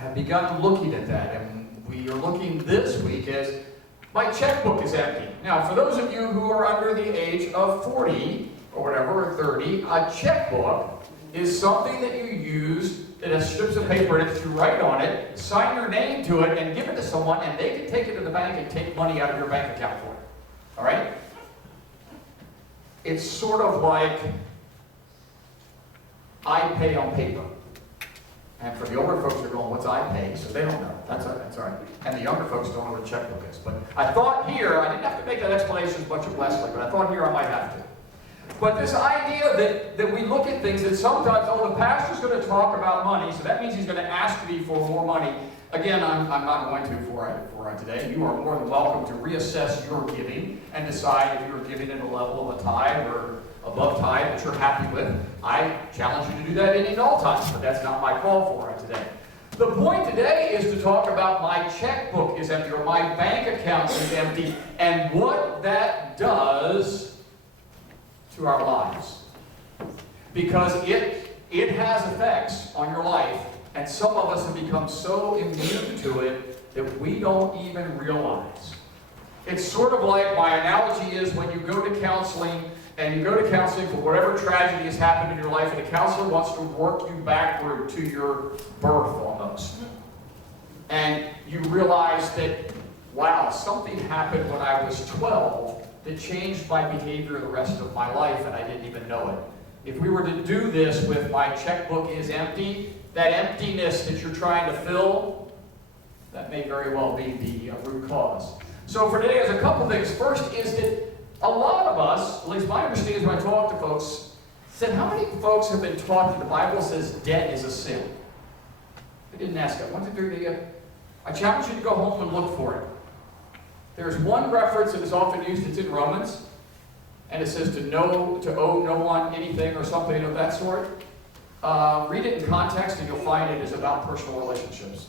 have begun looking at that, and we are looking this week as my checkbook is empty. Now, for those of you who are under the age of 40 or whatever, or 30, a checkbook is something that you use that has strips of paper in it that you write on it, sign your name to it, and give it to someone, and they can take it to the bank and take money out of your bank account for it. All right? It's sort of like I pay on paper. And for the older folks, they're going, what's I pay? So they don't know. That's all right. And the younger folks don't know what a checkbook is. But I thought here, I didn't have to make that explanation as much as Leslie, but I thought here I might have to. But this idea that we look at things that sometimes, the pastor's going to talk about money, so that means he's going to ask me for more money. Again, I'm not going to for today. You are more than welcome to reassess your giving and decide if you're giving at a level of a tithe or above tithe that you're happy with. I challenge you to do that any and all times, but that's not my call for it today. The point today is to talk about my checkbook is empty, or my bank account is empty, and what that does to our lives. Because it has effects on your life, and some of us have become so immune to it that we don't even realize. It's sort of like, my analogy is when you go to counseling, and you go to counseling for whatever tragedy has happened in your life, and the counselor wants to work you backward to your birth almost. And you realize that, wow, something happened when I was 12 that changed my behavior the rest of my life, and I didn't even know it. If we were to do this with my checkbook is empty, that emptiness that you're trying to fill, that may very well be the root cause. So for today, there's a couple things. First is that a lot of us, at least my understanding is when I talk to folks, said, how many folks have been taught that the Bible says debt is a sin? I didn't ask that. 1, 2, 3, I challenge you to go home and look for it. There's one reference that is often used, it's in Romans, and it says to owe no one anything or something of that sort. Read it in context and you'll find it is about personal relationships.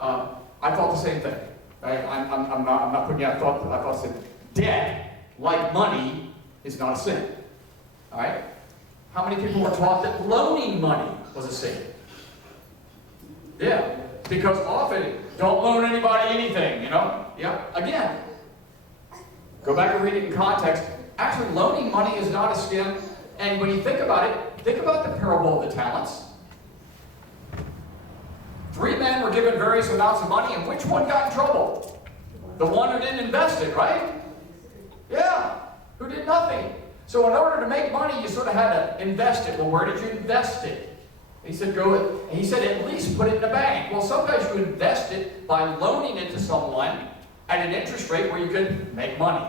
I thought the same thing. I'm not putting you out. I thought the same thing. Debt, like money, is not a sin. All right? How many people were taught that loaning money was a sin? Yeah, because often, don't loan anybody anything, you know? Yeah, again, go back and read it in context. Actually, loaning money is not a sin, and when you think about it, think about the parable of the talents. 3 men were given various amounts of money, and which one got in trouble? The one who didn't invest it, right? Yeah, who did nothing. So in order to make money, you sort of had to invest it. Well, where did you invest it? He said, at least put it in a bank. Well, sometimes you invest it by loaning it to someone at an interest rate where you could make money.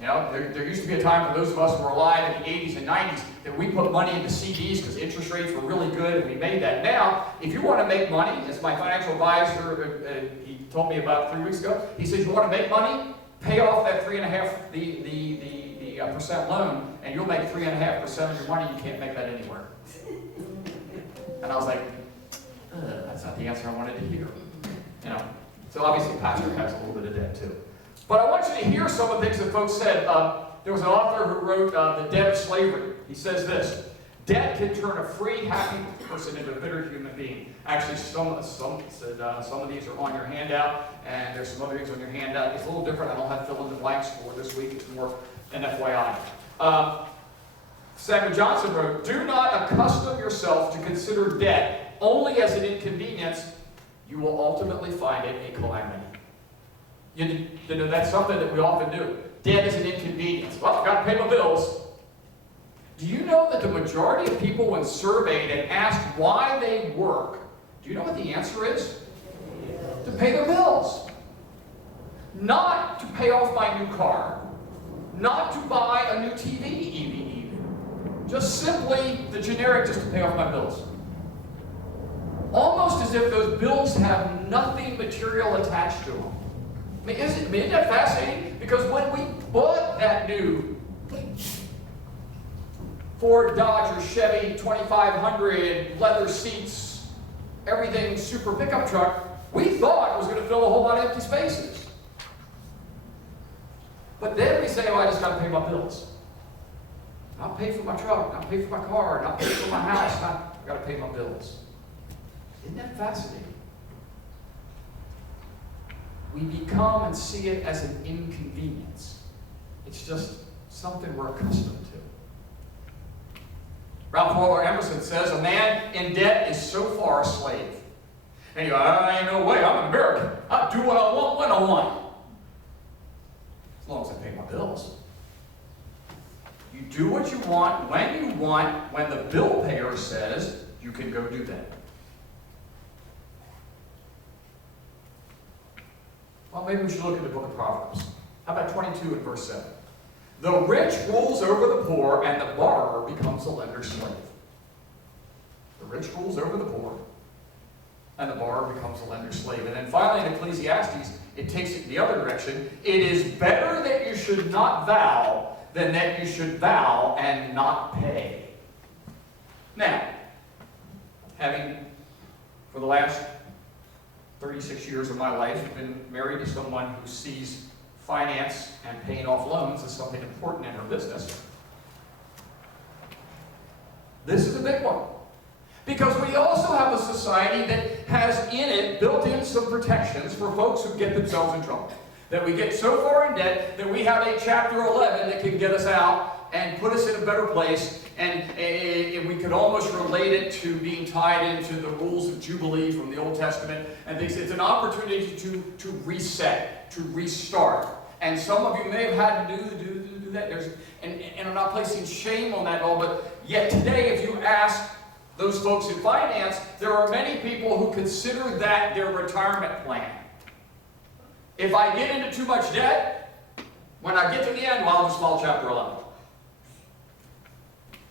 You know, there used to be a time for those of us who were alive in the 80s and 90s that we put money into CDs because interest rates were really good and we made that. Now, if you want to make money, as my financial advisor, he told me about 3 weeks ago, he said, you want to make money? Pay off that 3.5% percent loan, and you'll make 3.5% of your money. You can't make that anywhere. And I was like, that's not the answer I wanted to hear. You know. So obviously, pastor has a little bit of debt too. But I want you to hear some of the things that folks said. There was an author who wrote The Debt of Slavery. He says this: debt can turn a free, happy person into a bitter human being. Actually, some of these are on your handout, and there's some other things on your handout. It's a little different. I don't have fill in the blanks for this week. It's more an FYI. Samuel Johnson wrote, do not accustom yourself to consider debt only as an inconvenience. You will ultimately find it a calamity. You know, that's something that we often do. Debt is an inconvenience. Well, I've got to pay my bills. Do you know that the majority of people, when surveyed and asked why they work, do you know what the answer is? To pay their bills. Not to pay off my new car. Not to buy a new TV, even. Just simply the generic, just to pay off my bills. Almost as if those bills have nothing material attached to them. I mean, isn't that fascinating? Because when we bought that new Ford, Dodge, or Chevy 2500, leather seats, everything super pickup truck, we thought it was going to fill a whole lot of empty spaces. But then we say, oh, I just got to pay my bills. I'll pay for my truck, I'll pay for my car, I'll pay for my house, I've got to pay my bills. Isn't that fascinating? We become and see it as an inconvenience. It's just something we're accustomed to. Ralph Waldo Emerson says, a man in debt is so far a slave. And you go, ain't no way, I'm an American. I do what I want when I want. As long as I pay my bills. You do what you want, when the bill payer says you can go do that. Well, maybe we should look at the book of Proverbs. How about 22 and verse 7? The rich rules over the poor, and the borrower becomes a lender's slave. The rich rules over the poor, and the borrower becomes a lender's slave. And then finally in Ecclesiastes, it takes it the other direction. It is better that you should not vow than that you should vow and not pay. Now, having, for the last 36 years of my life, been married to someone who sees finance and paying off loans as something important in her business, this is a big one. Because we also have a society that has in it, built in some protections for folks who get themselves in trouble. That we get so far in debt that we have a Chapter 11 that can get us out and put us in a better place. And we could almost relate it to being tied into the rules of Jubilee from the Old Testament. And things. It's an opportunity to reset, to restart. And some of you may have had to do that. And I'm not placing shame on that at all, but yet today, if you ask those folks in finance, there are many people who consider that their retirement plan. If I get into too much debt, when I get to the end, well, I'll just file Chapter 11.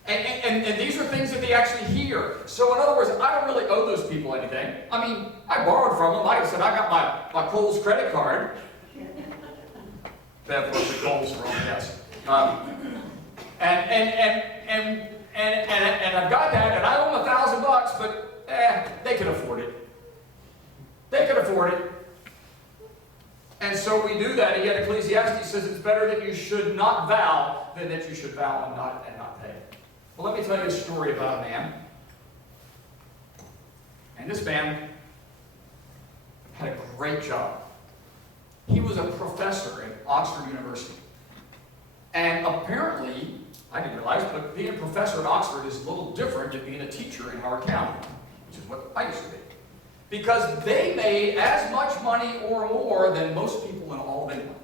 And these are things that they actually hear. So in other words, I don't really owe those people anything. I mean, I borrowed from them. Like I said, I got my Kohl's credit card. That was the Kohl's wrong, yes. And I've got that, and I owe them $1,000, but they can afford it. They can afford it. And so we do that, and yet Ecclesiastes says it's better that you should not vow than that you should vow and not pay. Well, let me tell you a story about a man. And this man had a great job. He was a professor at Oxford University. And apparently, I didn't realize, but being a professor at Oxford is a little different than being a teacher in Howard County, which is what I used to be. Because they made as much money or more than most people in all of England.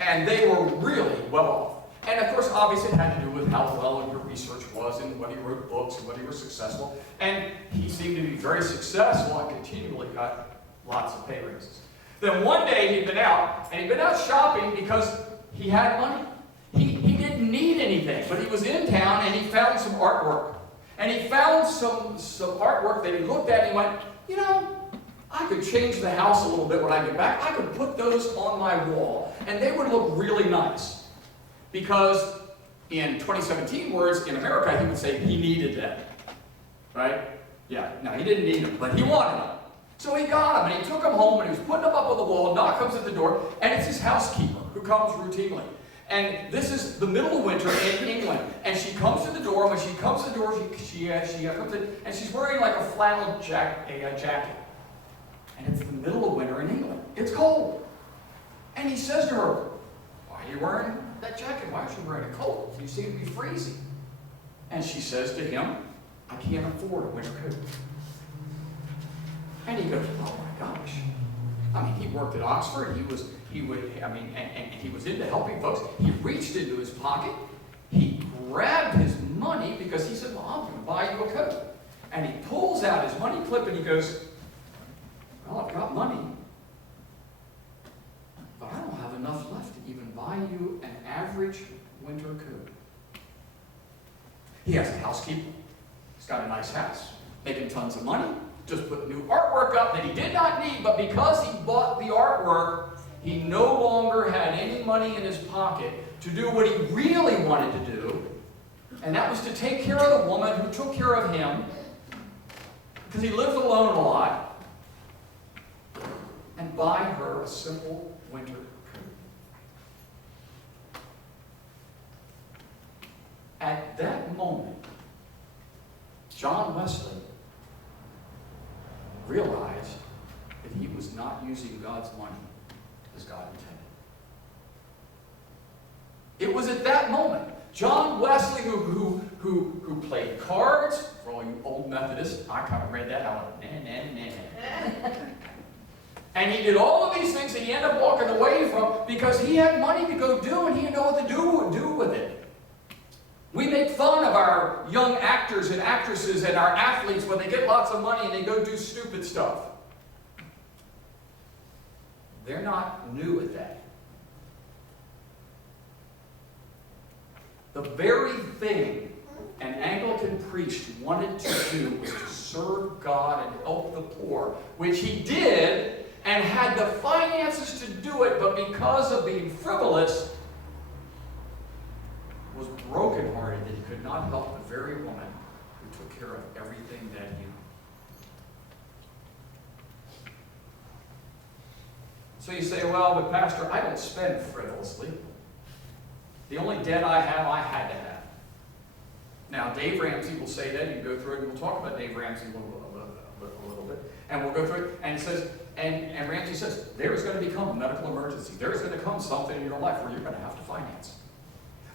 And they were really well off. And of course, obviously, it had to do with how well your research was and whether he wrote books and whether he was successful. And he seemed to be very successful and continually got lots of pay raises. Then one day he'd been out, and he'd been out shopping because he had money. He didn't need anything, but he was in town and he found some artwork. And he found some artwork that he looked at and he went, you know, I could change the house a little bit when I get back. I could put those on my wall, and they would look really nice. Because in 2017 words, in America, he would say he needed them. Right? Yeah, no, he didn't need them, but he wanted them. So he got them, and he took them home, and he was putting them up on the wall. Doc comes at the door, and it's his housekeeper who comes routinely. And this is the middle of winter in England. And she comes to the door, and when she comes to the door, she comes in, and she's wearing like a flannel jacket. And it's the middle of winter in England. It's cold. And he says to her, why are you wearing that jacket? Why aren't you wearing a coat? You seem to be freezing. And she says to him, I can't afford a winter coat. And he goes, oh my gosh. I mean, he worked at Oxford. He was into helping folks. He reached into his pocket. He grabbed his money because he said, well, I'm going to buy you a coat. And he pulls out his money clip and he goes, well, I've got money, but I don't have enough left to even buy you an average winter coat. He has a housekeeper. He's got a nice house, making tons of money. Just put new artwork up that he did not need, but because he bought the artwork, he no longer had any money in his pocket to do what he really wanted to do, and that was to take care of the woman who took care of him, because he lived alone a lot, and buy her a simple winter coat. At that moment, John Wesley realized that he was not using God's money as God intended. It was at that moment. John Wesley, who played cards, for all you old Methodists, I kind of read that out. And he did all of these things that he ended up walking away from because he had money to go do and he didn't know what to do with it. We make fun of our young actors and actresses and our athletes when they get lots of money and they go do stupid stuff. They're not new at that. The very thing an Anglican priest wanted to do was to serve God and help the poor, which he did and had the finances to do it, but because of being frivolous, was brokenhearted that he could not help the very woman who took care of everything that he owned. So you say, well, but Pastor, I don't spend frivolously. The only debt I have, I had to have. Now, Dave Ramsey will say that. You can go through it, and we'll talk about Dave Ramsey a little bit. And we'll go through it, and it says, and Ramsey says, there is going to become a medical emergency. There is going to come something in your life where you're going to have to finance.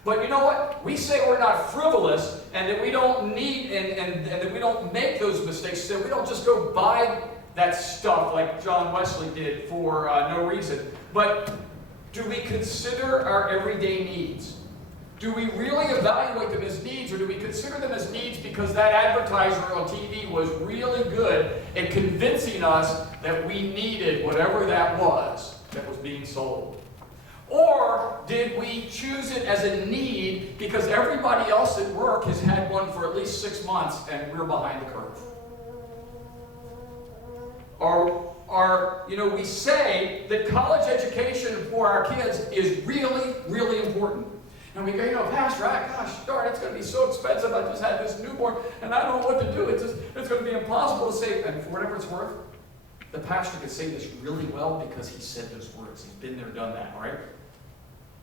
But you know what? We say we're not frivolous, and that we don't need, and that we don't make those mistakes, so we don't just go buy that stuff like John Wesley did for no reason. But do we consider our everyday needs? Do we really evaluate them as needs, or do we consider them as needs because that advertiser on TV was really good at convincing us that we needed whatever that was being sold? Or did we choose it as a need because everybody else at work has had one for at least 6 months and we're behind the curve? Or, we say that college education for our kids is really, really important. And we go, Pastor, gosh darn, it's going to be so expensive. I just had this newborn, and I don't know what to do. It's going to be impossible to save. And for whatever it's worth, the pastor could say this really well because he said those words. He's been there, done that, all right?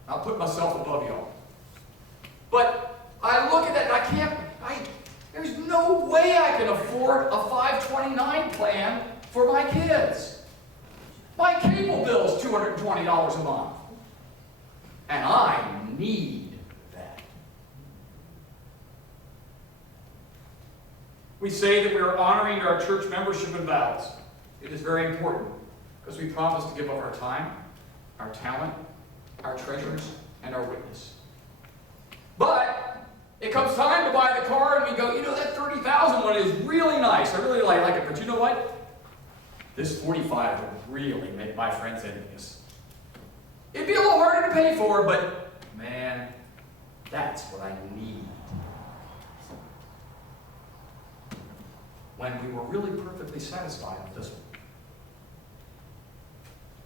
I'll put myself above y'all. But I look at that, and there's no way I can afford a 529 plan for my kids. My cable bill is $220 a month. And I need that. We say that we are honoring our church membership and vows. It is very important because we promise to give up our time, our talent, our treasures, and our witness. But it comes time to buy the car and we go, that 30,000 one is really nice. I really like it. But you know what? This 45 would really make my friends envious. It'd be a little harder to pay for, but man, that's what I need. When we were really perfectly satisfied with this one.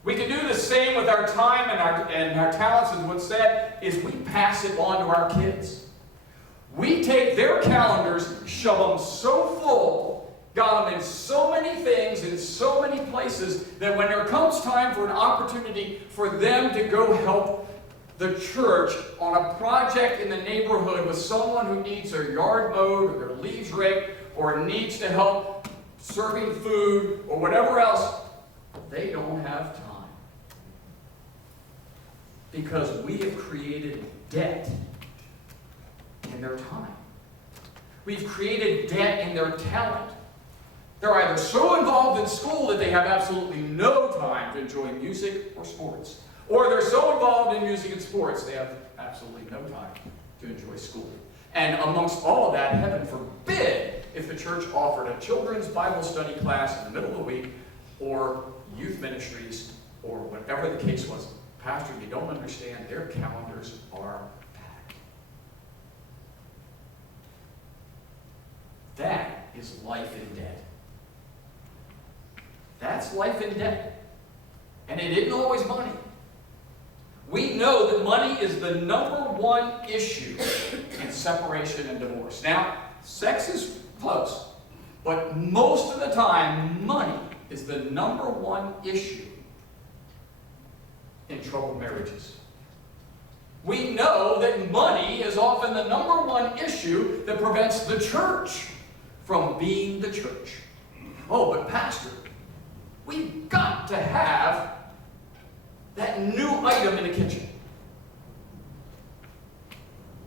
We can do the same with our time and our talents, and what's said is we pass it on to our kids. We take their calendars, shove them so full, got them in so many things, in so many places, that when there comes time for an opportunity for them to go help the church on a project in the neighborhood with someone who needs their yard mowed or their leaves raked or needs to help serving food or whatever else, they don't have time. Because we have created debt in their time. We've created debt in their talent. They're either so involved in school that they have absolutely no time to enjoy music or sports. Or they're so involved in music and sports, they have absolutely no time to enjoy school. And amongst all of that, heaven forbid if the church offered a children's Bible study class in the middle of the week, or youth ministries, or whatever the case was. Pastor, you don't understand, their calendars are packed. That is life in debt. That's life in debt. And it isn't always money. We know that money is the number one issue in separation and divorce. Now, sex is close, but most of the time, money is the number one issue in troubled marriages. We know that money is often the number one issue that prevents the church from being the church. Oh, but Pastor, we've got to have that new item in the kitchen.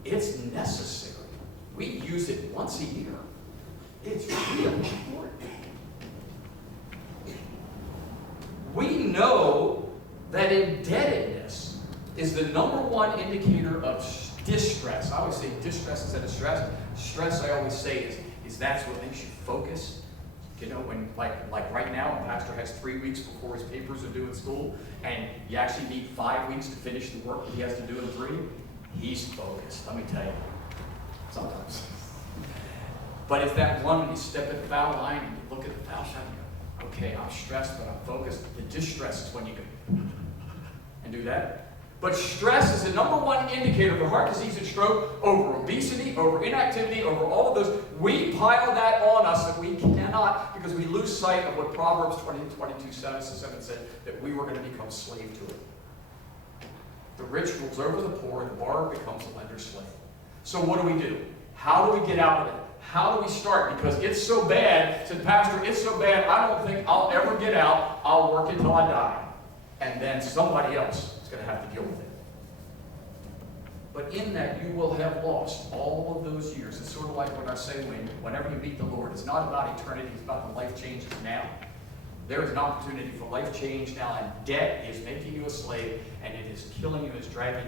It's necessary. We use it once a year. It's really important. We know that indebtedness is the number one indicator of distress. I always say distress instead of stress. Stress, I always say, is that's what makes you focus. You know, when like right now, a pastor has 3 weeks before his papers are due in school, and you actually need 5 weeks to finish the work that he has to do in 3, he's focused, let me tell you. Sometimes. But if that one, when you step at the foul line and you look at the foul shot, and you go, okay, I'm stressed, but I'm focused. The distress is when you go and do that. But stress is the number one indicator of heart disease and stroke, over obesity, over inactivity, over all of those. We pile that on us that we cannot, because we lose sight of what Proverbs 20:22 said, that we were going to become slave to it. The rich rules over the poor, and the borrower becomes a lender's slave. So what do? How do we get out of it? How do we start? Because it's so bad, said Pastor, it's so bad, I don't think I'll ever get out. I'll work until I die. And then somebody else is going to have to deal with it. But in that, you will have lost all of those years. It's sort of like when I say, whenever you meet the Lord, it's not about eternity, it's about the life changes now. There is an opportunity for life change now, and debt is making you a slave, and it is killing you, it's dragging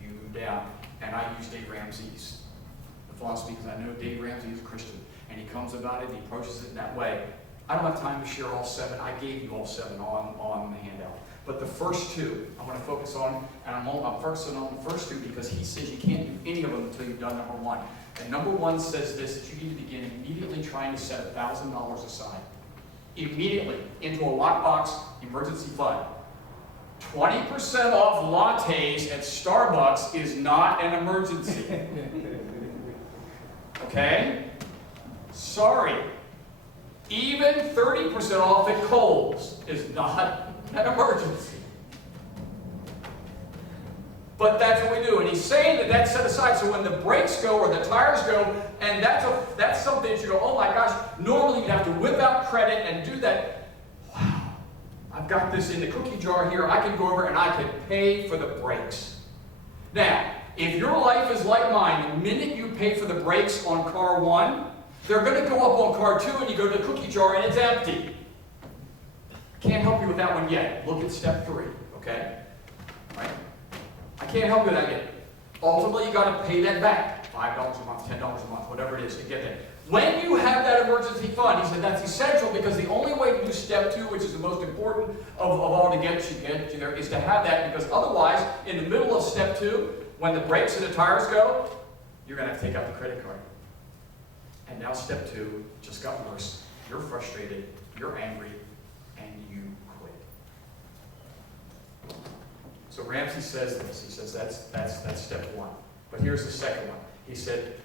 you down. And I use Dave Ramsey's philosophy because I know Dave Ramsey is a Christian, and he comes about it and he approaches it in that way. I don't have time to share all 7. I gave you all 7 on the handout. But the first 2, I want to focus on, and I'm focusing on the first 2 because he says you can't do any of them until you've done number 1. And number 1 says this, that you need to begin immediately trying to set $1,000 aside. Immediately into a lockbox emergency fund. 20% off lattes at Starbucks is not an emergency. Okay? Sorry. Even 30% off at Kohl's is not an emergency. But that's what we do. And he's saying that that's set aside so when the brakes go or the tires go, and that's something that you go, oh my gosh, normally you'd have to whip out credit and do that. Wow, I've got this in the cookie jar here. I can go over and I can pay for the brakes. Now, if your life is like mine, the minute you pay for the brakes on car 1, they're going to go up on car 2 and you go to the cookie jar and it's empty. Can't help you with that one yet. Look at step 3, okay? Right? I can't help you with that yet. Ultimately, you got to pay that back. $5 a month, $10 a month, whatever it is to get that. When you have that emergency fund, he said that's essential because the only way to do step 2, which is the most important of all to get you there, is to have that, because otherwise, in the middle of step 2, when the brakes and the tires go, you're going to have to take out the credit card. And now step 2 just got worse. You're frustrated, you're angry, and you quit. So Ramsey says this. He says that's step 1. But here's the second one. He said,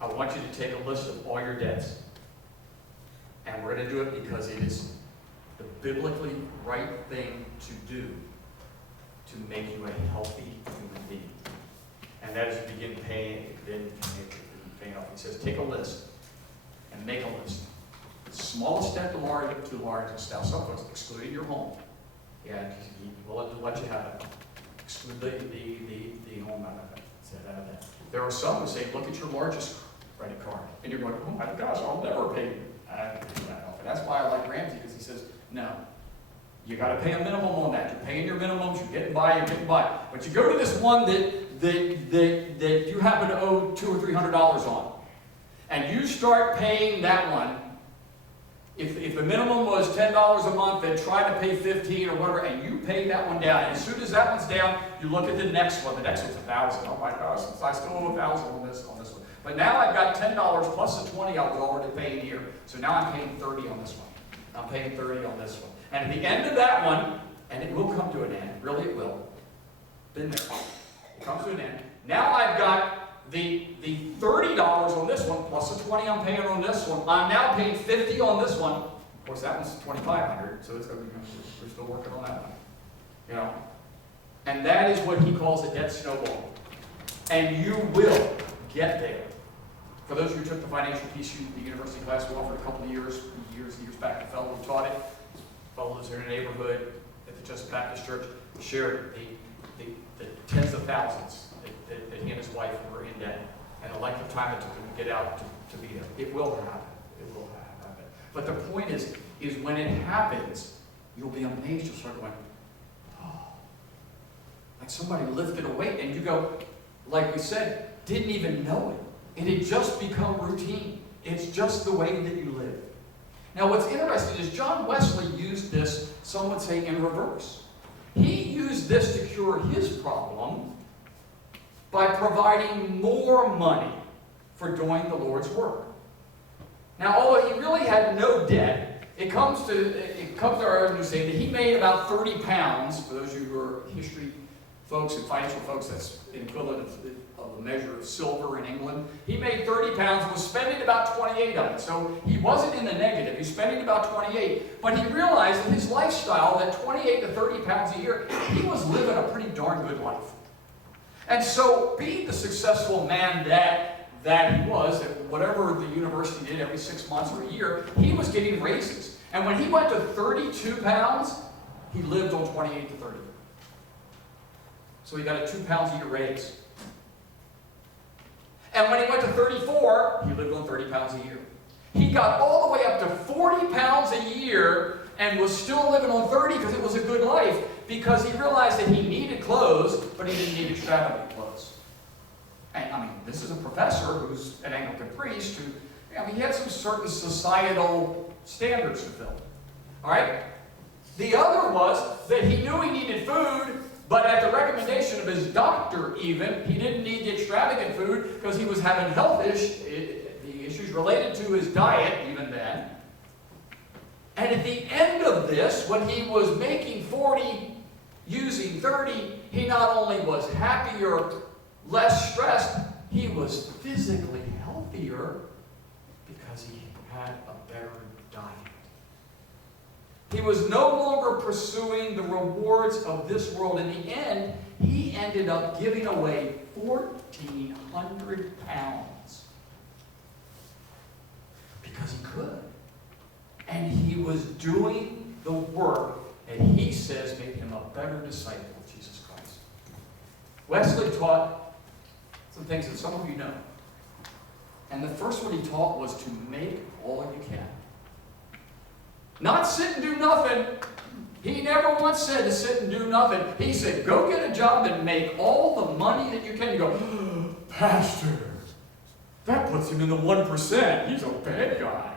I want you to take a list of all your debts. And we're going to do it because it is the biblically right thing to do to make you a healthy human being. And that is to begin paying off. He says, take a list and make a list. The smallest step to largest. Now, some folks excluding your home. Yeah, we'll let you have it. Exclude the home out of it. There are some who say, look at your largest credit card. And you're going, oh my gosh, I'll never pay that off. And that's why I like Ramsey, because he says, no. You got to pay a minimum on that. You're paying your minimums, you're getting by. But you go to this one that you happen to owe $200 or $300 on. And you start paying that one. If the minimum was $10 a month, then try to pay $15 or whatever, and you pay that one down. And as soon as that one's down, you look at the next one. The next one's $1,000. Oh my gosh, I still owe $1,000 on this one. But now I've got $10 plus the $20 I was already paying here. So now I'm paying $30 on this one. I'm paying $30 on this one. And at the end of that one, and it will come to an end. Really, it will. Been there. It comes to an end. Now I've got the $30 on this one, plus the $20 I'm paying on this one. I'm now paying $50 on this one. Of course, that one's $2,500, so it's going to be, we're still working on that one. You know? And that is what he calls a debt snowball. And you will get there. For those who took the financial peace, the university class we offered a couple of years back, a neighborhood at the Just Baptist Church, shared the tens of thousands that he and his wife were in debt, and the length of time it took them to get out to be there. It will happen. It will happen. But the point is when it happens, you'll be amazed. You'll start going, oh, like somebody lifted a weight, and you go, like we said, didn't even know it. It had just become routine. It's just the way that you live. Now, what's interesting is John Wesley used this, some would say, in reverse. He used this to cure his problem by providing more money for doing the Lord's work. Now, although he really had no debt, it comes to our understanding that he made about 30 pounds. For those of you who are history folks and financial folks, that's the equivalent of a measure of silver in England. He made 30 pounds and was spending about 28 of it. So he wasn't in the negative. He was spending about 28. But he realized in his lifestyle that 28 to 30 pounds a year, he was living a pretty darn good life. And so, being the successful man that he was, at whatever the university did every 6 months or a year, he was getting raises. And when he went to 32 pounds, he lived on 28 to 30. So he got a 2 pounds a year raise. And when he went to 34, he lived on 30 pounds a year. He got all the way up to 40 pounds a year and was still living on 30 because it was a good life, because he realized that he needed clothes, but he didn't need extravagant clothes. And I mean, this is a professor who's an Anglican priest who, he had some certain societal standards to fill. All right? The other was that he knew he needed food, but at the recommendation of his doctor even, he didn't need the extravagant food because he was having health issues related to his diet even then. And at the end of this, when he was making 40, using 30, he not only was happier, less stressed, he was physically healthier because he had a better diet. He was no longer pursuing the rewards of this world. In the end, he ended up giving away 1,400 pounds because he could. And he was doing the work that he says made him a better disciple of Jesus Christ. Wesley taught some things that some of you know. And the first one he taught was to make all you can. Not sit and do nothing. He never once said to sit and do nothing. He said, go get a job and make all the money that you can. You go, Pastor, that puts him in the 1%. He's a bad guy.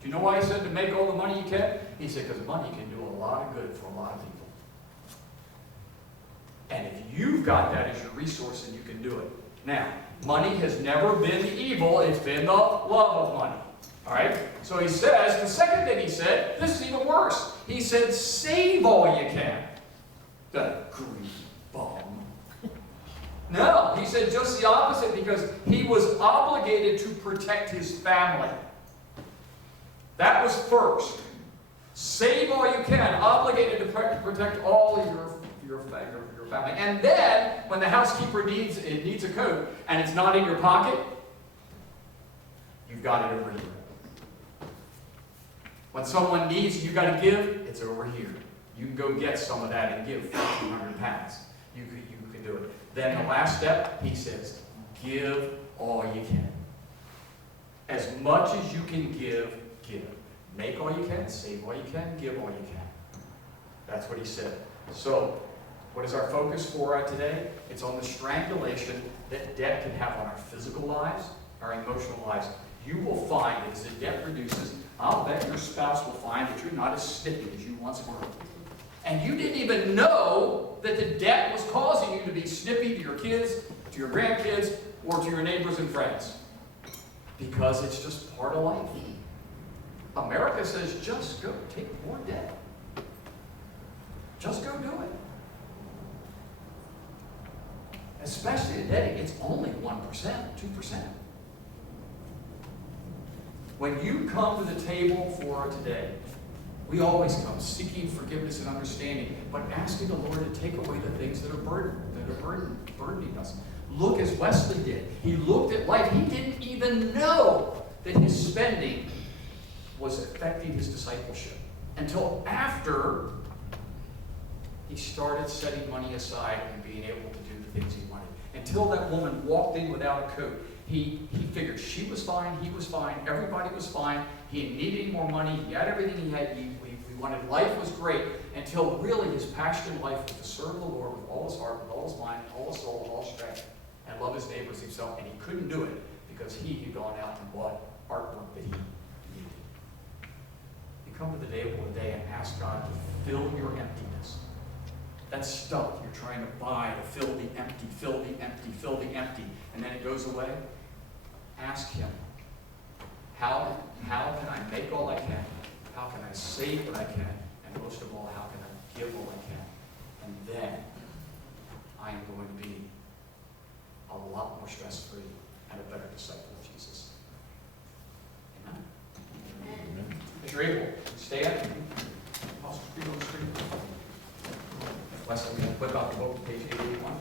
Do you know why he said to make all the money you can? He said, because money can do a lot of good for a lot of people. And if you've got that as your resource, then you can do it. Now, money has never been evil. It's been the love of money. All right? So he says, the second thing he said, this is even worse. He said, save all you can. The greedy bum. No, he said just the opposite, because he was obligated to protect his family. That was first. Save all you can, obligated to protect all of your family. And then, when the housekeeper needs a coat, and it's not in your pocket, you've got it over here. When someone needs you got to give, it's over here. You can go get some of that and give 1,400 pounds. You can do it. Then the last step, he says, give all you can. As much as you can give. Make all you can, save all you can, give all you can. That's what he said. So, what is our focus for today? It's on the strangulation that debt can have on our physical lives, our emotional lives. You will find that as the debt reduces, I'll bet your spouse will find that you're not as snippy as you once were. And you didn't even know that the debt was causing you to be snippy to your kids, to your grandkids, or to your neighbors and friends. Because it's just part of life. America says, just go take more debt. Just go do it. Especially today, it's only 1%, 2%. When you come to the table for today, we always come seeking forgiveness and understanding, but asking the Lord to take away the things that are burdening us. Look as Wesley did. He looked at life. He didn't even know that his spending was affecting his discipleship until after he started setting money aside and being able to do the things he wanted. Until that woman walked in without a coat, he figured she was fine, he was fine, everybody was fine. He didn't need any more money. He had everything he had. We wanted, life was great, until really his passion in life was to serve the Lord with all his heart, with all his mind, all his soul, with all his strength, and love his neighbors himself. And he couldn't do it because he had gone out and bought artwork that he needed. You come to the table today and ask God to fill your emptiness. That stuff you're trying to buy to fill the empty, fill the empty, fill the empty, and then it goes away. Ask him, how can I make all I can? How can I save what I can? And most of all, how can I give all I can? And then I am going to be a lot more stress-free and a better disciple of Jesus. Amen? Amen. If you're able, stand. Apostle, on the screen. Wesley, whip out the book, page 881.